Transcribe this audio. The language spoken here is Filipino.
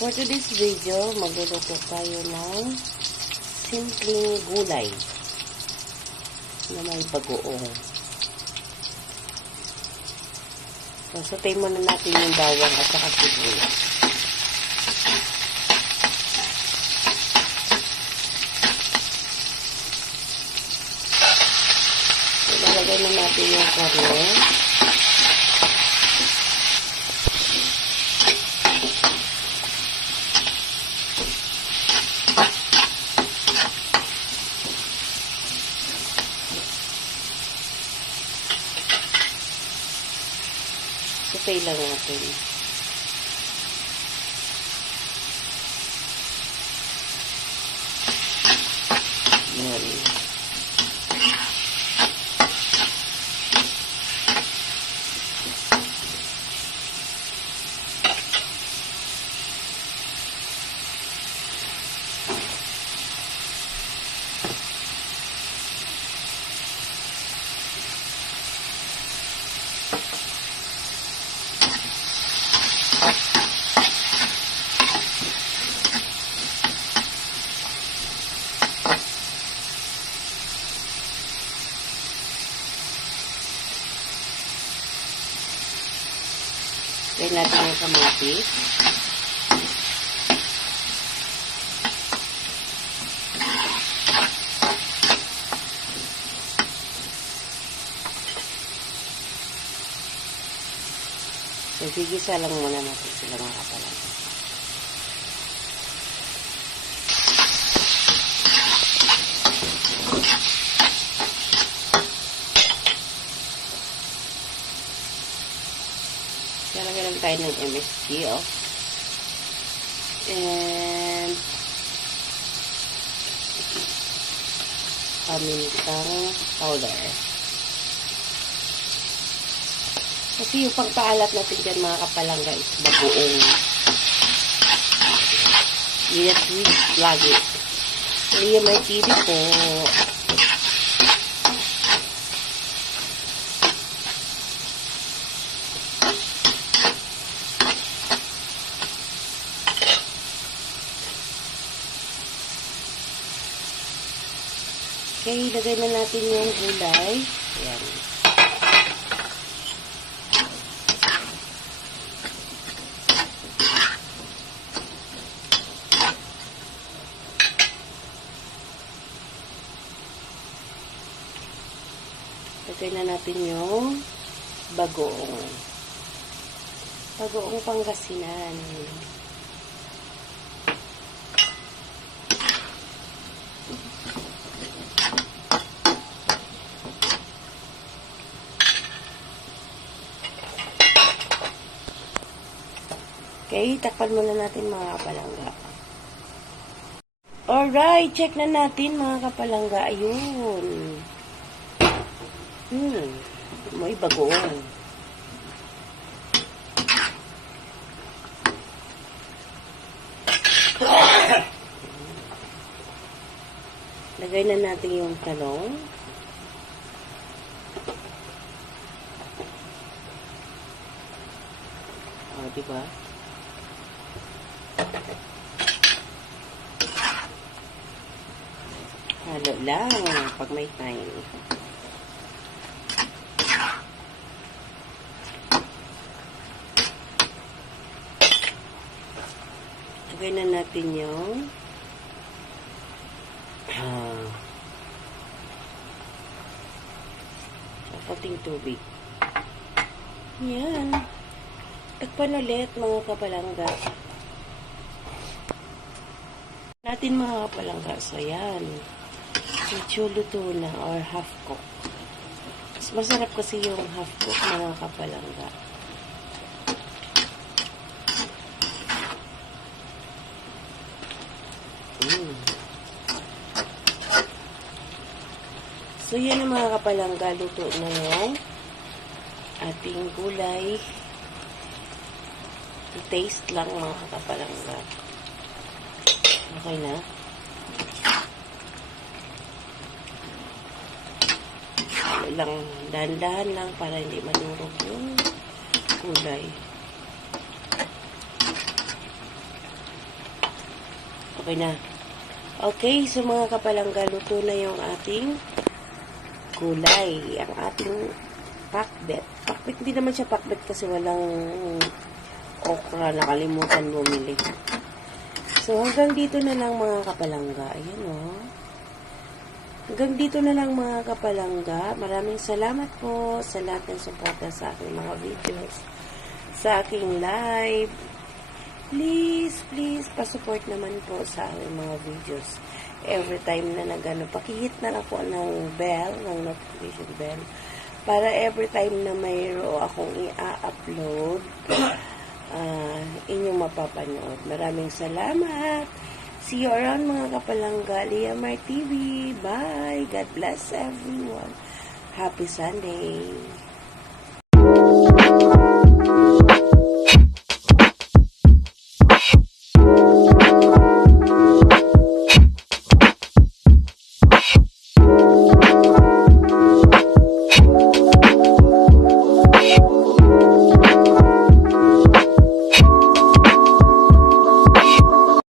For today's video, magluluto tayo ng simpleng gulay na may bagoong. So, sutay muna natin yung bawang at saka sibuyas. So, lalagay na natin yung karne. Sutay lang natin. Yan. Lagyan natin yung kamatis. So, gigisa lang muna natin sila mga kapalaga. Lalagyan tayo ng MSG, oh. And pamintang powder. Kasi yung pagpaalat natin dyan mga kapalangga is bagoong. Hindi na sweet lagi. Hindi may TV po. Okay, lagay na natin yung gulay. Ayan. Lagay na natin yung bagoong. Bagoong Pangasinan. Okay, takpan muna natin mga kapalangga. Alright, check na natin mga kapalangga. Ayun. May bagoong. Lagay na natin yung talong. O, diba? Halo lang pag may time. Lagay na natin yung kating tubig. Yan. Takpan ulit mga kapalangga. Natin mga kapalangga. So yan. Medyo luto na or half cook. Mas masarap kasi yung half cook mga kapalangga. So yan ang mga kapalangga. Luto na yung ating gulay. I-taste lang mga kapalangga. Okay na. Lang, dahan-dahan lang para hindi madurog yung gulay. Okay na. Okay, so mga kapalangga, luto na yung ating gulay. Ang ating pakbet. Pakbet, hindi naman siya pakbet kasi walang okra. Nakalimutan bumili. So, hanggang dito na lang mga kapalangga. Ayan o. Hanggang dito na lang mga kapalangga. Maraming salamat po sa lahat ng suporta sa aking mga videos. Sa aking live. Please, pasupport naman po sa aking mga videos. Every time na pakihit na lang po ng bell, ng notification bell, para every time na mayroon akong i-upload, inyong mapapanood. Maraming salamat. See you around mga kapalangga. Liamar TV. Bye. God bless everyone. Happy Sunday.